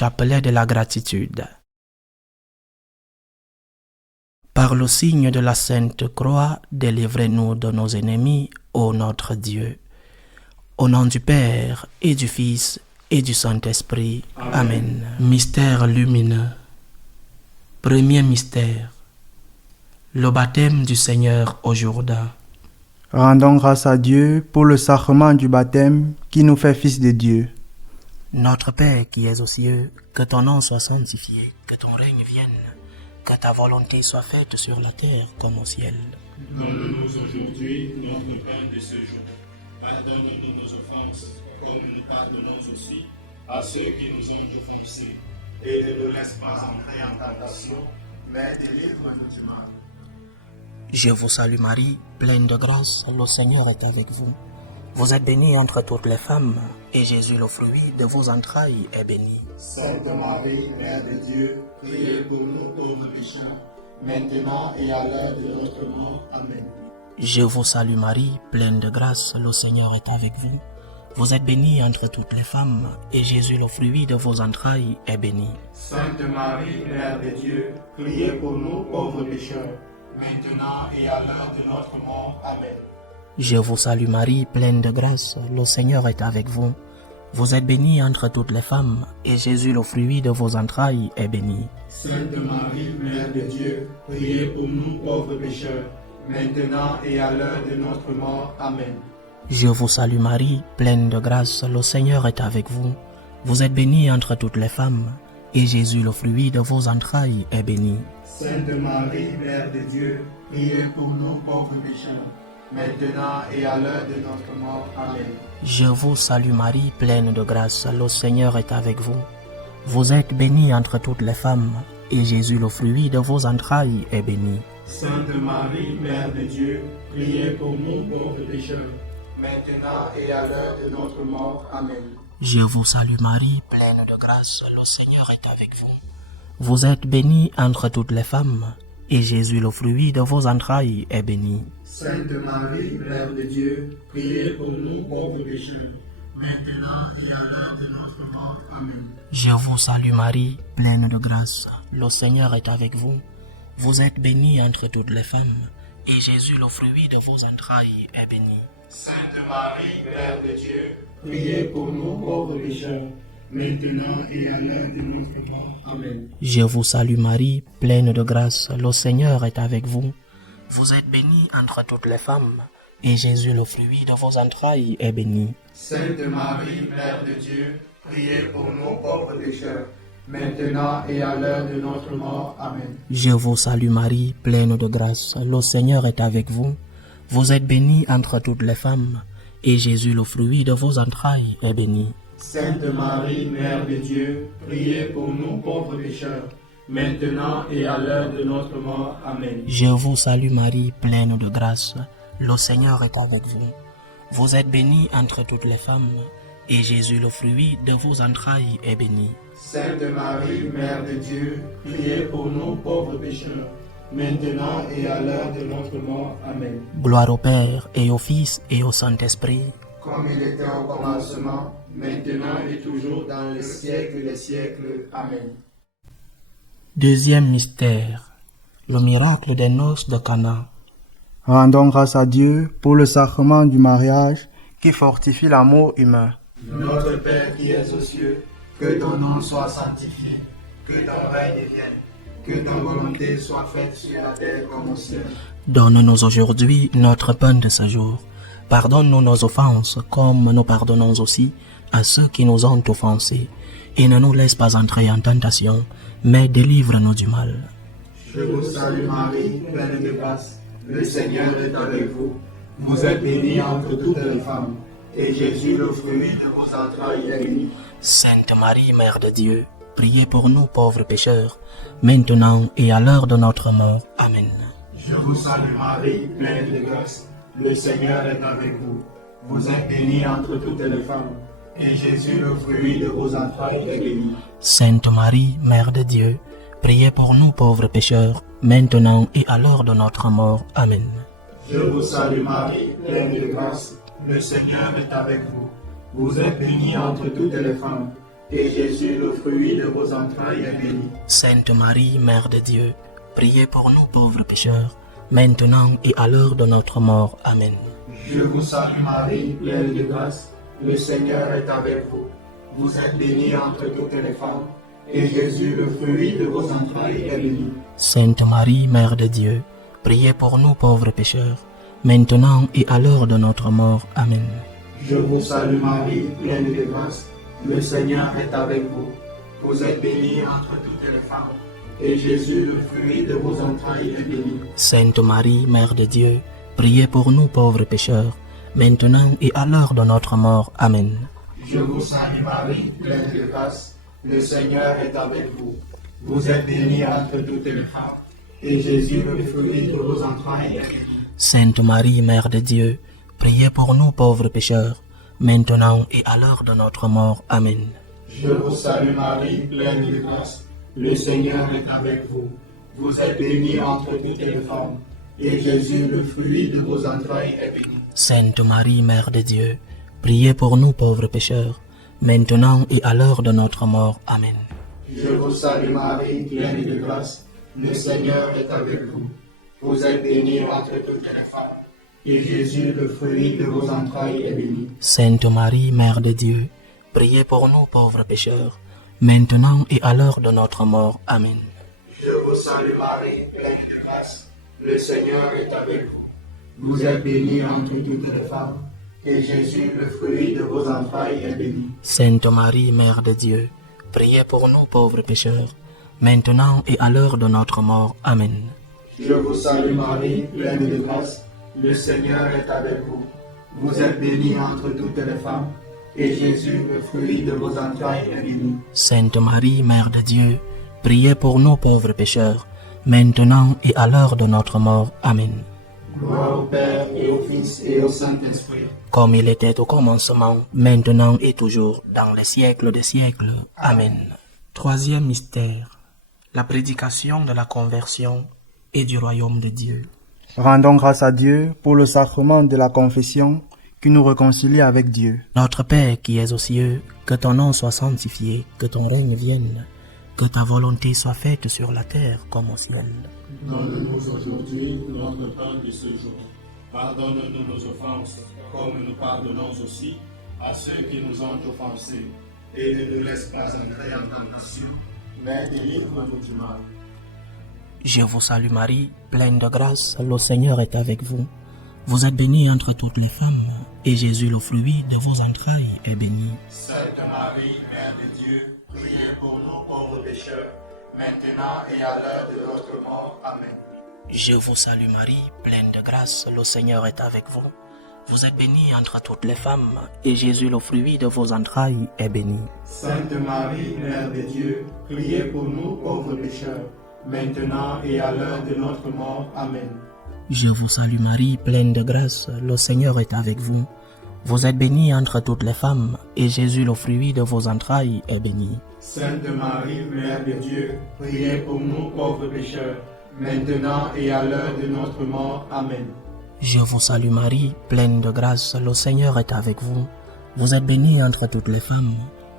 Chapelet de la gratitude. Par le signe de la Sainte Croix, délivrez-nous de nos ennemis, ô notre Dieu. Au nom du Père, et du Fils, et du Saint-Esprit. Amen. Mystère lumineux. Premier mystère. Le baptême du Seigneur au Jourdain. Rendons grâce à Dieu pour le sacrement du baptême qui nous fait fils de Dieu. Notre Père qui es aux cieux, que ton nom soit sanctifié, que ton règne vienne, que ta volonté soit faite sur la terre comme au ciel. Donne-nous aujourd'hui notre pain de ce jour. Pardonne-nous nos offenses, comme nous pardonnons aussi à ceux qui nous ont offensés. Et ne nous laisse pas entrer en tentation, mais délivre-nous du mal. Je vous salue Marie, pleine de grâce, le Seigneur est avec vous. Vous êtes bénie entre toutes les femmes, et Jésus, le fruit de vos entrailles, est béni. Sainte Marie, Mère de Dieu, priez pour nous pauvres pécheurs, maintenant et à l'heure de notre mort. Amen. Je vous salue Marie, pleine de grâce, le Seigneur est avec vous. Vous êtes bénie entre toutes les femmes, et Jésus, le fruit de vos entrailles, est béni. Sainte Marie, Mère de Dieu, priez pour nous pauvres pécheurs, maintenant et à l'heure de notre mort. Amen. Je vous salue Marie, pleine de grâce, le Seigneur est avec vous. Vous êtes bénie entre toutes les femmes, et Jésus, le fruit de vos entrailles, est béni. Sainte Marie, Mère de Dieu, priez pour nous pauvres pécheurs, maintenant et à l'heure de notre mort. Amen. Je vous salue Marie, pleine de grâce, le Seigneur est avec vous. Vous êtes bénie entre toutes les femmes, et Jésus, le fruit de vos entrailles, est béni. Sainte Marie, Mère de Dieu, priez pour nous pauvres pécheurs, maintenant et à l'heure de notre mort. Amen. Je vous salue Marie, pleine de grâce, le Seigneur est avec vous. Vous êtes bénie entre toutes les femmes, et Jésus, le fruit de vos entrailles, est béni. Sainte Marie, Mère de Dieu, priez pour nous pauvres pécheurs, maintenant et à l'heure de notre mort. Amen. Je vous salue Marie, pleine de grâce, le Seigneur est avec vous. Vous êtes bénie entre toutes les femmes, et Jésus, le fruit de vos entrailles, est béni. Sainte Marie, Mère de Dieu, priez pour nous pauvres pécheurs, maintenant et à l'heure de notre mort. Amen. Je vous salue Marie, pleine de grâce, le Seigneur est avec vous. Vous êtes bénie entre toutes les femmes, et Jésus, le fruit de vos entrailles, est béni. Sainte Marie, Mère de Dieu, priez pour nous pauvres pécheurs, maintenant et à l'heure de notre mort. Amen. Je vous salue Marie, pleine de grâce, le Seigneur est avec vous. Vous êtes bénie entre toutes les femmes, et Jésus, le fruit de vos entrailles, est béni. Sainte Marie, Mère de Dieu, priez pour nous pauvres pécheurs, maintenant et à l'heure de notre mort. Amen. Je vous salue Marie, pleine de grâce, le Seigneur est avec vous. Vous êtes bénie entre toutes les femmes, et Jésus, le fruit de vos entrailles, est béni. Sainte Marie, Mère de Dieu, priez pour nous pauvres pécheurs, maintenant et à l'heure de notre mort. Amen. Je vous salue Marie, pleine de grâce, le Seigneur est avec vous. Vous êtes bénie entre toutes les femmes, et Jésus, le fruit de vos entrailles, est béni. Sainte Marie, Mère de Dieu, priez pour nous pauvres pécheurs, maintenant et à l'heure de notre mort. Amen. Gloire au Père, et au Fils, et au Saint-Esprit. Comme il était au commencement, maintenant et toujours dans les siècles des siècles. Amen. Deuxième mystère, le miracle des noces de Cana. Rendons grâce à Dieu pour le sacrement du mariage qui fortifie l'amour humain. Notre Père qui es aux cieux, que ton nom soit sanctifié, que ton règne vienne, que ta volonté soit faite sur la terre comme au ciel. Donne-nous aujourd'hui notre pain de ce jour. Pardonne-nous nos offenses, comme nous pardonnons aussi à ceux qui nous ont offensés. Et ne nous laisse pas entrer en tentation, mais délivre-nous du mal. Je vous salue Marie, pleine de grâce, le Seigneur est avec vous. Vous êtes bénie entre toutes les femmes, et Jésus, le fruit de vos entrailles, est béni. Sainte Marie, Mère de Dieu, priez pour nous pauvres pécheurs, maintenant et à l'heure de notre mort. Amen. Je vous salue Marie, pleine de grâce, le Seigneur est avec vous. Vous êtes bénie entre toutes les femmes, et Jésus, le fruit de vos entrailles, est béni. Sainte Marie, Mère de Dieu, priez pour nous pauvres pécheurs, maintenant et à l'heure de notre mort. Amen. Je vous salue Marie, pleine de grâce, le Seigneur est avec vous. Vous êtes bénie entre toutes les femmes, et Jésus, le fruit de vos entrailles, est béni. Sainte Marie, Mère de Dieu, priez pour nous pauvres pécheurs, maintenant et à l'heure de notre mort. Amen. Je vous salue Marie, pleine de grâce, le Seigneur est avec vous. Vous êtes bénie entre toutes les femmes, et Jésus, le fruit de vos entrailles, est béni. Sainte Marie, Mère de Dieu, priez pour nous pauvres pécheurs, maintenant et à l'heure de notre mort. Amen. Je vous salue Marie, pleine de grâce, le Seigneur est avec vous. Vous êtes bénie entre toutes les femmes, et Jésus, le fruit de vos entrailles, est béni. Sainte Marie, Mère de Dieu, priez pour nous pauvres pécheurs, maintenant et à l'heure de notre mort. Amen. Je vous salue Marie, pleine de grâce, le Seigneur est avec vous. Vous êtes bénie entre toutes les femmes, et Jésus, le fruit de vos entrailles, est béni. Sainte Marie, Mère de Dieu, priez pour nous pauvres pécheurs, maintenant et à l'heure de notre mort. Amen. Je vous salue Marie, pleine de grâce, le Seigneur est avec vous. Vous êtes bénie entre toutes les femmes, et Jésus, le fruit de vos entrailles, est béni. Sainte Marie, Mère de Dieu, priez pour nous pauvres pécheurs, maintenant et à l'heure de notre mort. Amen. Je vous salue Marie, pleine de grâce, le Seigneur est avec vous. Vous êtes bénie entre toutes les femmes, et Jésus, le fruit de vos entrailles, est béni. Sainte Marie, Mère de Dieu, priez pour nous pauvres pécheurs, maintenant et à l'heure de notre mort. Amen. Je vous salue Marie, pleine de grâce, le Seigneur est avec vous. Vous êtes bénie entre toutes les femmes, et Jésus, le fruit de vos entrailles, est béni. Sainte Marie, Mère de Dieu, priez pour nous pauvres pécheurs, maintenant et à l'heure de notre mort. Amen. Je vous salue Marie, pleine de grâce, le Seigneur est avec vous. Vous êtes bénie entre toutes les femmes, et Jésus, le fruit de vos entrailles, est béni. Sainte Marie, Mère de Dieu, priez pour nous pauvres pécheurs, maintenant et à l'heure de notre mort. Amen. Gloire au Père et au Fils et au Saint-Esprit. Comme il était au commencement, maintenant et toujours, dans les siècles des siècles. Amen. Troisième mystère, la prédication de la conversion et du royaume de Dieu. Rendons grâce à Dieu pour le sacrement de la confession qui nous réconcilie avec Dieu. Notre Père qui es aux cieux, que ton nom soit sanctifié, que ton règne vienne, que ta volonté soit faite sur la terre comme au ciel. Donne-nous aujourd'hui notre pain de ce jour. Pardonne-nous nos offenses, comme nous pardonnons aussi à ceux qui nous ont offensés. Et ne nous laisse pas entrer en tentation, mais délivre-nous du mal. Je vous salue Marie, pleine de grâce, le Seigneur est avec vous. Vous êtes bénie entre toutes les femmes, et Jésus, le fruit de vos entrailles, est béni. Sainte Marie, Mère de Dieu, priez pour nous pauvres pécheurs, maintenant et à l'heure de notre mort. Amen. Je vous salue Marie, pleine de grâce, le Seigneur est avec vous. Vous êtes bénie entre toutes les femmes, et Jésus, le fruit de vos entrailles, est béni. Sainte Marie, Mère de Dieu, priez pour nous pauvres pécheurs, maintenant et à l'heure de notre mort. Amen. Je vous salue Marie, pleine de grâce, le Seigneur est avec vous. Vous êtes bénie entre toutes les femmes, et Jésus, le fruit de vos entrailles, est béni. Sainte Marie, Mère de Dieu, priez pour nous pauvres pécheurs, maintenant et à l'heure de notre mort. Amen. Je vous salue Marie, pleine de grâce, le Seigneur est avec vous. Vous êtes bénie entre toutes les femmes,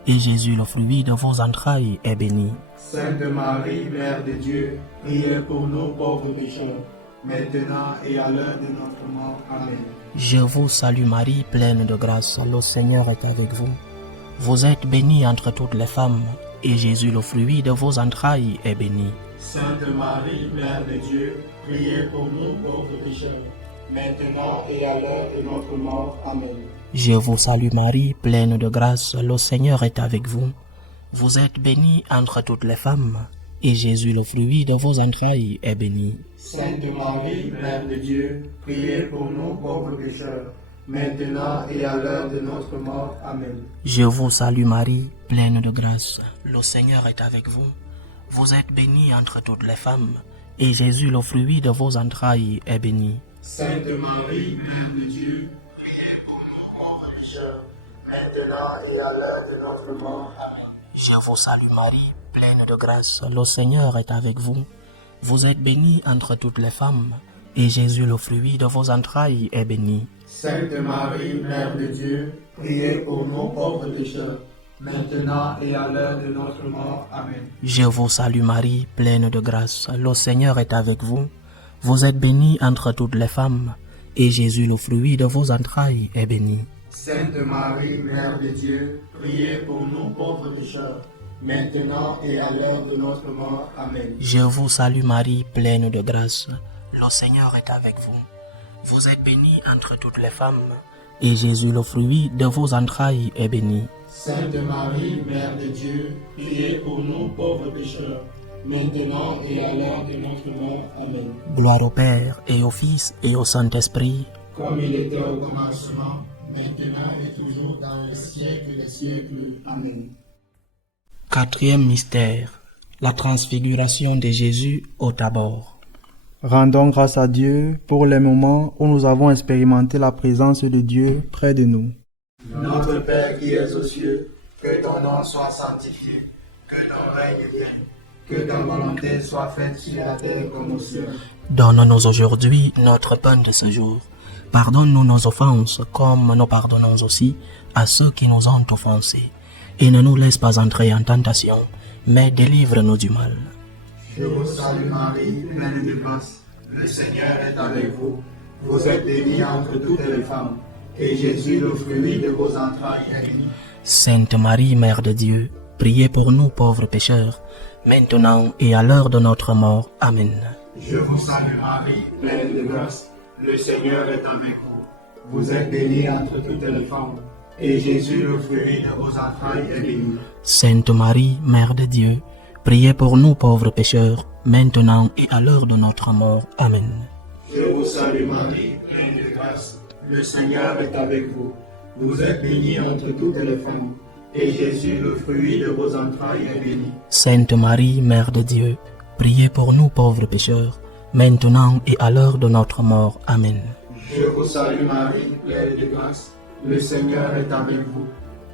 et Jésus, le fruit de vos entrailles, est béni. Sainte Marie, Mère de Dieu, priez pour nous pauvres pécheurs, maintenant et à l'heure de notre mort. Amen. Je vous salue Marie, pleine de grâce, le Seigneur est avec vous. Vous êtes bénie entre toutes les femmes, et Jésus, le fruit de vos entrailles, est béni. Sainte Marie, Mère de Dieu, priez pour nous pauvres pécheurs, maintenant et à l'heure de notre mort. Amen. Je vous salue Marie, pleine de grâce, le Seigneur est avec vous. Vous êtes bénie entre toutes les femmes, et Jésus, le fruit de vos entrailles, est béni. Sainte Marie, Mère de Dieu, priez pour nous pauvres pécheurs, maintenant et à l'heure de notre mort. Amen. Je vous salue Marie, pleine de grâce, le Seigneur est avec vous. Vous êtes bénie entre toutes les femmes, et Jésus, le fruit de vos entrailles, est béni. Sainte Marie, Mère de Dieu, priez pour nous pauvres pécheurs, maintenant et à l'heure de notre mort. Amen. Je vous salue Marie, pleine de grâce, le Seigneur est avec vous. Vous êtes bénie entre toutes les femmes, et Jésus, le fruit de vos entrailles, est béni. Sainte Marie, Mère de Dieu, priez pour nous pauvres pécheurs, maintenant et à l'heure de notre mort. Amen. Je vous salue Marie, pleine de grâce. Le Seigneur est avec vous. Vous êtes bénie entre toutes les femmes, et Jésus, le fruit de vos entrailles, est béni. Sainte Marie, Mère de Dieu, priez pour nous pauvres pécheurs, maintenant et à l'heure de notre mort. Amen. Je vous salue Marie, pleine de grâce. Le Seigneur est avec vous. Vous êtes bénie entre toutes les femmes, et Jésus, le fruit de vos entrailles, est béni. Sainte Marie, Mère de Dieu, priez pour nous pauvres pécheurs, maintenant et à l'heure de notre mort. Amen. Gloire au Père, et au Fils, et au Saint-Esprit, Comme il était au commencement, maintenant et toujours dans les siècles des siècles. Amen. Quatrième mystère, la transfiguration de Jésus au Tabor. Rendons grâce à Dieu pour les moments où nous avons expérimenté la présence de Dieu près de nous. Notre Père qui es aux cieux, que ton nom soit sanctifié, que ton règne vienne, que ta volonté soit faite sur la terre comme au ciel. Donne-nous aujourd'hui notre pain de ce jour. Pardonne-nous nos offenses, comme nous pardonnons aussi à ceux qui nous ont offensés. Et ne nous laisse pas entrer en tentation, mais délivre-nous du mal. Je vous salue Marie, pleine de grâce. Le Seigneur est avec vous. Vous êtes bénie entre toutes les femmes, et Jésus, le fruit de vos entrailles, est béni. Sainte Marie, Mère de Dieu, priez pour nous pauvres pécheurs, maintenant et à l'heure de notre mort. Amen. Je vous salue Marie, pleine de grâce. Le Seigneur est avec vous. Vous êtes bénie entre toutes les femmes, et Jésus, le fruit de vos entrailles, est béni. Sainte Marie, Mère de Dieu, priez pour nous pauvres pécheurs, maintenant et à l'heure de notre mort. Amen. Je vous salue Marie, pleine de grâce. Le Seigneur est avec vous. Vous êtes bénie entre toutes les femmes, et Jésus, le fruit de vos entrailles, est béni. Sainte Marie, Mère de Dieu, priez pour nous pauvres pécheurs, maintenant et à l'heure de notre mort. Amen. Je vous salue Marie, pleine de grâce. Le Seigneur est avec vous.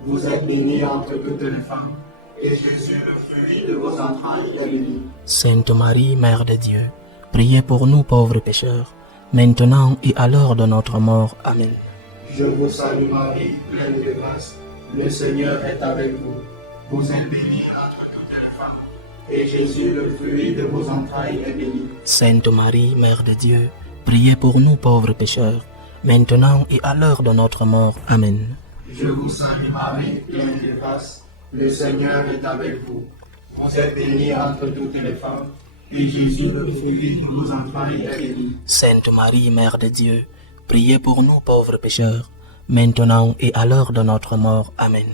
Vous êtes bénie entre toutes les femmes, et Jésus, le fruit de vos entrailles, est béni. Sainte Marie, Mère de Dieu, priez pour nous pauvres pécheurs, maintenant et à l'heure de notre mort. Amen. Je vous salue Marie, pleine de grâce. Le Seigneur est avec vous. Vous êtes bénie entre toutes les femmes, et Jésus, le fruit de vos entrailles, est béni. Sainte Marie, Mère de Dieu, priez pour nous pauvres pécheurs, maintenant et à l'heure de notre mort. Amen. Je vous salue Marie, pleine de grâce. Le Seigneur est avec vous. Vous êtes bénie entre toutes les femmes, et Jésus, le fruit de vos entrailles, est béni. Sainte Marie, Mère de Dieu, priez pour nous pauvres pécheurs, maintenant et à l'heure de notre mort. Amen.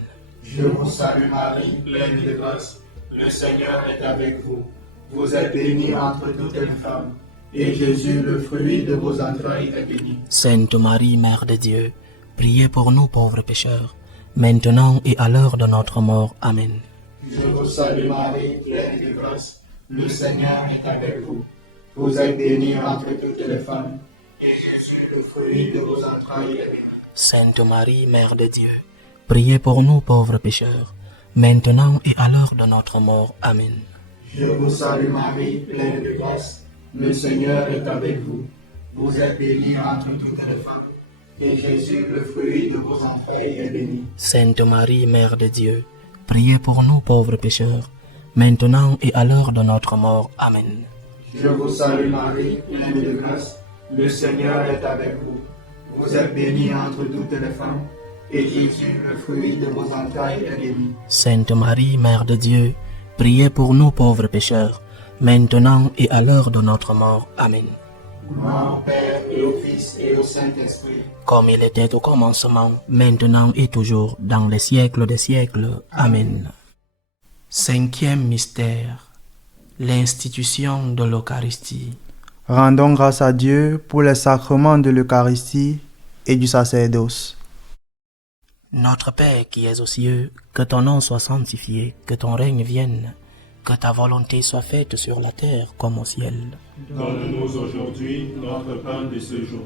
Je vous salue Marie, pleine de grâce. Le Seigneur est avec vous. Vous êtes bénie entre toutes les femmes, et Jésus, le fruit de vos entrailles, est béni. Sainte Marie, Mère de Dieu, priez pour nous pauvres pécheurs, maintenant et à l'heure de notre mort. Amen. Je vous salue Marie, pleine de grâce. Le Seigneur est avec vous. Vous êtes bénie entre toutes les femmes, et Jésus, le fruit de vos entrailles, est béni. Sainte Marie, Mère de Dieu, priez pour nous pauvres pécheurs, maintenant et à l'heure de notre mort. Amen. Je vous salue Marie, pleine de grâce. Le Seigneur est avec vous. Vous êtes bénie entre toutes les femmes, et Jésus, le fruit de vos entrailles, est béni. Sainte Marie, Mère de Dieu, priez pour nous pauvres pécheurs, maintenant et à l'heure de notre mort. Amen. Je vous salue Marie, pleine de grâce. Le Seigneur est avec vous. Vous êtes bénie entre toutes les femmes, et Jésus, le fruit de vos entrailles, est béni. Sainte Marie, Mère de Dieu, priez pour nous pauvres pécheurs, maintenant et à l'heure de notre mort. Amen. Gloire au Père et au Fils et au Saint-Esprit. Comme il était au commencement, maintenant et toujours, dans les siècles des siècles. Amen. Cinquième mystère, l'institution de l'Eucharistie. Rendons grâce à Dieu pour les sacrements de l'Eucharistie et du sacerdoce. Notre Père qui es aux cieux, que ton nom soit sanctifié, que ton règne vienne, que ta volonté soit faite sur la terre comme au ciel. Donne-nous aujourd'hui notre pain de ce jour.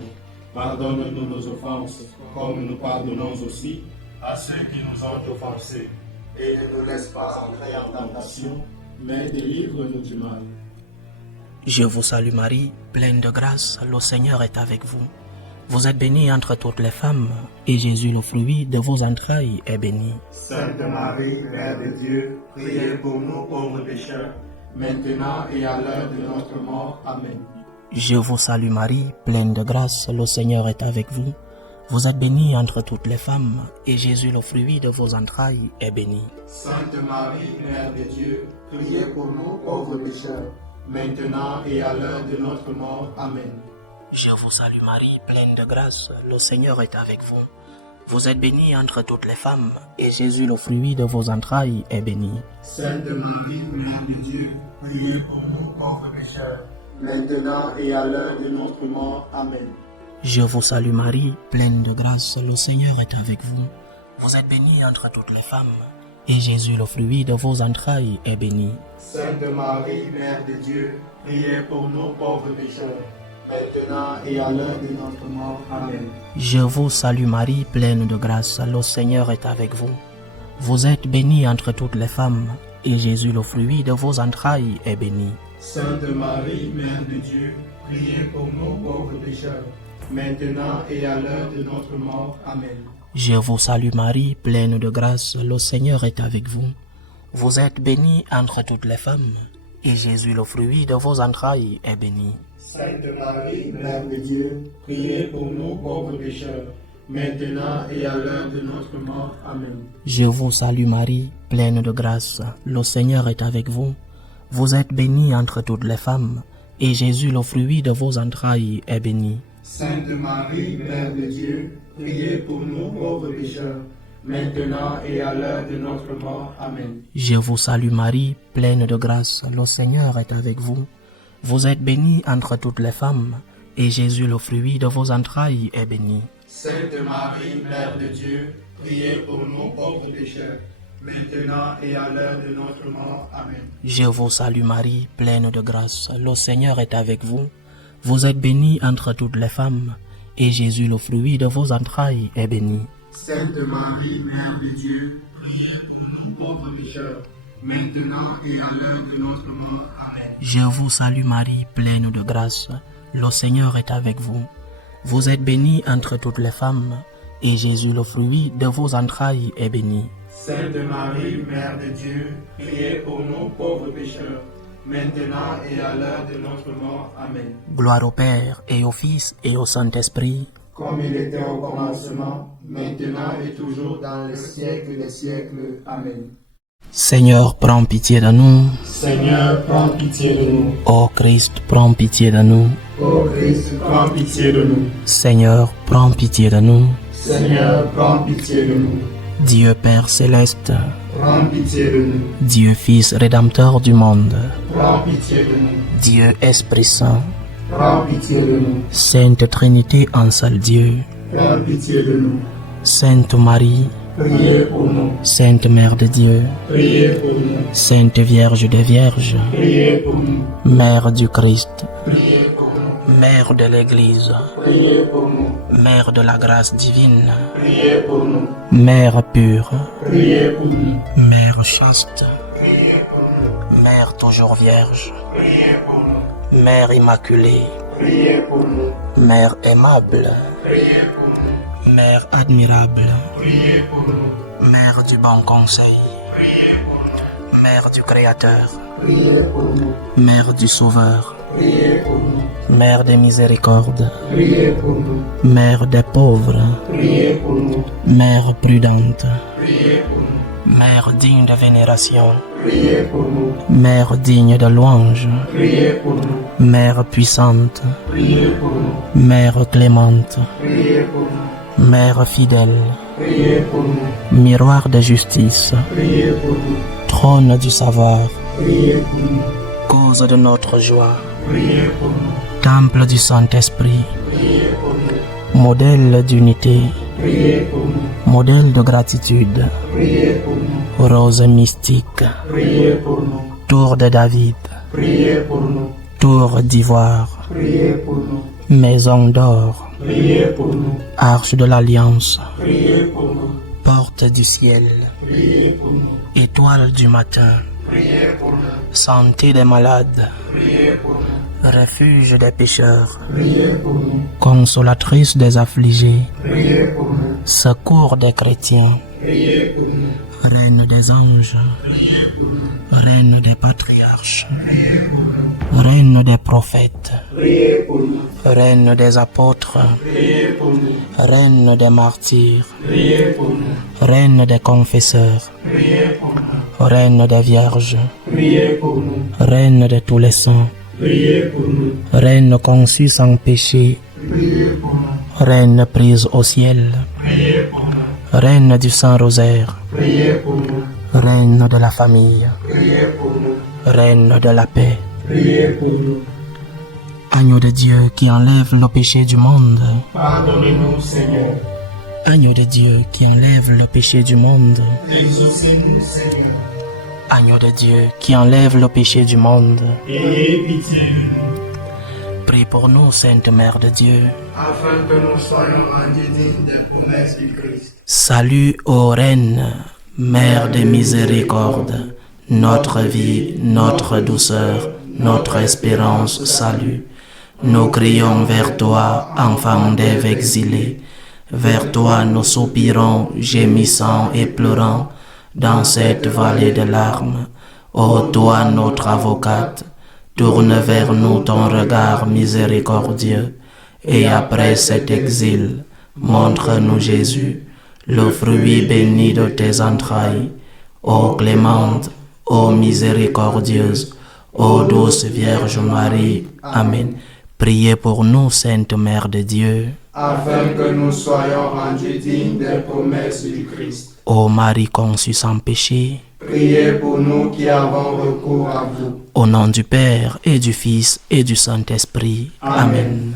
Pardonne-nous nos offenses, comme nous pardonnons aussi à ceux qui nous ont offensés. Et ne nous laisse pas entrer en tentation, Mais délivre-nous du mal. Je vous salue Marie, pleine de grâce, le Seigneur est avec vous. Vous êtes bénie entre toutes les femmes, et Jésus, le fruit de vos entrailles, est béni. Sainte Marie, Mère de Dieu, priez pour nous pauvres pécheurs, maintenant et à l'heure de notre mort. Amen. Je vous salue Marie, pleine de grâce, le Seigneur est avec vous. Vous êtes bénie entre toutes les femmes, et Jésus, le fruit de vos entrailles, est béni. Sainte Marie, Mère de Dieu, priez pour nous pauvres pécheurs, maintenant et à l'heure de notre mort. Amen. Je vous salue Marie, pleine de grâce, le Seigneur est avec vous. Vous êtes bénie entre toutes les femmes, et Jésus, le fruit de vos entrailles, est béni. Sainte Marie, Mère de Dieu, priez pour nous pauvres pécheurs, maintenant et à l'heure de notre mort. Amen. Je vous salue Marie, pleine de grâce, le Seigneur est avec vous. Vous êtes bénie entre toutes les femmes, et Jésus, le fruit de vos entrailles, est béni. Sainte Marie, Mère de Dieu, priez pour nous pauvres pécheurs, maintenant et à l'heure de notre mort. Amen. Je vous salue Marie, pleine de grâce, le Seigneur est avec vous. Vous êtes bénie entre toutes les femmes, et Jésus, le fruit de vos entrailles, est béni. Sainte Marie, Mère de Dieu, priez pour nous pauvres pécheurs, maintenant et à l'heure de notre mort. Amen. Je vous salue Marie, pleine de grâce, le Seigneur est avec vous. Vous êtes bénie entre toutes les femmes, et Jésus, le fruit de vos entrailles, est béni. Sainte Marie, Mère de Dieu, priez pour nous pauvres pécheurs, maintenant et à l'heure de notre mort. Amen. Je vous salue Marie, pleine de grâce, le Seigneur est avec vous. Vous êtes bénie entre toutes les femmes, et Jésus, le fruit de vos entrailles, est béni. Sainte Marie, Mère de Dieu, priez pour nous pauvres pécheurs, maintenant et à l'heure de notre mort. Amen. Je vous salue Marie, pleine de grâce, le Seigneur est avec vous. Vous êtes bénie entre toutes les femmes, et Jésus, le fruit de vos entrailles, est béni. Sainte Marie, Mère de Dieu, priez pour nous pauvres pécheurs, maintenant et à l'heure de notre mort. Amen. Je vous salue Marie, pleine de grâce, le Seigneur est avec vous. Vous êtes bénie entre toutes les femmes, et Jésus, le fruit de vos entrailles, est béni. Sainte Marie, Mère de Dieu, priez pour nous pauvres pécheurs, maintenant et à l'heure de notre mort. Amen. Je vous salue Marie, pleine de grâce, le Seigneur est avec vous. Vous êtes bénie entre toutes les femmes, et Jésus, le fruit de vos entrailles, est béni. Sainte Marie, Mère de Dieu, priez pour nous pauvres pécheurs, maintenant et à l'heure de notre mort. Amen. Gloire au Père, et au Fils, et au Saint-Esprit, comme il était au commencement, maintenant et toujours dans les siècles des siècles. Amen. Seigneur, prends pitié de nous. Seigneur, prends pitié de nous. Ô Christ, prends pitié de nous. Ô Christ, prends pitié de nous. Seigneur, prends pitié de nous. Seigneur, prends pitié de nous. Dieu Père céleste, Prends pitié de nous. Dieu Fils rédempteur du monde, Prends pitié de nous. Dieu Esprit Saint, Prends pitié de nous. Sainte Trinité en seul Dieu, Prends pitié de nous. Sainte Marie, Priez pour nous. Sainte Mère de Dieu, Priez pour nous. Sainte Vierge des Vierges, Priez pour nous. Mère du Christ, Priez pour nous. Mère de l'Église, Priez pour nous. Mère de la grâce divine, Priez pour nous. Mère pure, Priez pour nous. Mère chaste, Priez pour nous. Mère toujours vierge, Priez pour nous. Mère immaculée, Priez pour nous. Mère aimable, Priez pour nous. Mère admirable, Priez pour nous. Mère du bon conseil, Priez pour nous. Mère du Créateur, Priez pour nous. Mère du Sauveur, Priez pour nous. Mère des miséricordes, Priez pour nous. Mère des pauvres, Priez pour nous. Mère prudente, Priez pour nous. Mère digne de vénération, Priez pour nous. Mère digne de louange, Priez pour nous. Mère puissante, Priez pour nous. Mère clémente, Priez pour nous. Mère fidèle, Priez pour nous. miroir de justice, Priez pour nous. trône du savoir, Priez pour nous. cause de notre joie, Priez pour nous. temple du Saint-Esprit, Priez pour nous. modèle d'unité, Priez pour nous. modèle de gratitude, Priez pour nous. rose mystique, Priez pour nous. tour de David, Priez pour nous. tour d'ivoire, Priez pour nous. maison d'or, Priez pour nous. arche de l'alliance, Priez pour nous. porte du ciel, Priez pour nous. étoile du matin, Priez pour nous. santé des malades, Priez pour nous. refuge des pécheurs, priez pour nous, consolatrice des affligés, priez pour nous, secours des chrétiens, priez pour nous, reine des anges, reine des patriarches, reine des prophètes, priez pour nous, reine des apôtres, priez pour nous, reine des martyrs, priez pour nous, reine des confesseurs, priez pour nous, reine des vierges, priez pour nous, reine de tous les saints, priez pour nous, reine conçue sans péché, priez pour nous, reine prise au ciel, priez pour nous, reine du Saint-Rosaire, priez pour nous, reine de la famille, priez pour nous, reine de la paix, priez pour nous. agneau de Dieu qui enlève le péché du monde, Pardonnez-nous, Seigneur. agneau de Dieu qui enlève le péché du monde, Exaucez-nous, Seigneur. agneau de Dieu qui enlève le péché du monde, Ayez pitié de nous, prie pour nous, Sainte Mère de Dieu. afin que nous soyons rendus dignes des promesses du Christ. Salut ô Reine, Mère de miséricorde, notre vie, notre douceur, notre espérance, salut. Nous crions vers toi, enfant d'Ève exilée. Vers toi nous soupirons, gémissant et pleurant, dans cette vallée de larmes. Ô toi, notre avocate, tourne vers nous ton regard miséricordieux, et après cet exil, montre-nous Jésus, le fruit béni de tes entrailles. Ô clémente, ô miséricordieuse, ô douce Vierge Marie. Amen. Priez pour nous, Sainte Mère de Dieu. Afin que nous soyons rendus dignes des promesses du Christ. Ô Marie conçue sans péché, Priez pour nous qui avons recours à vous. au nom du Père et du Fils et du Saint-Esprit. Amen. Amen.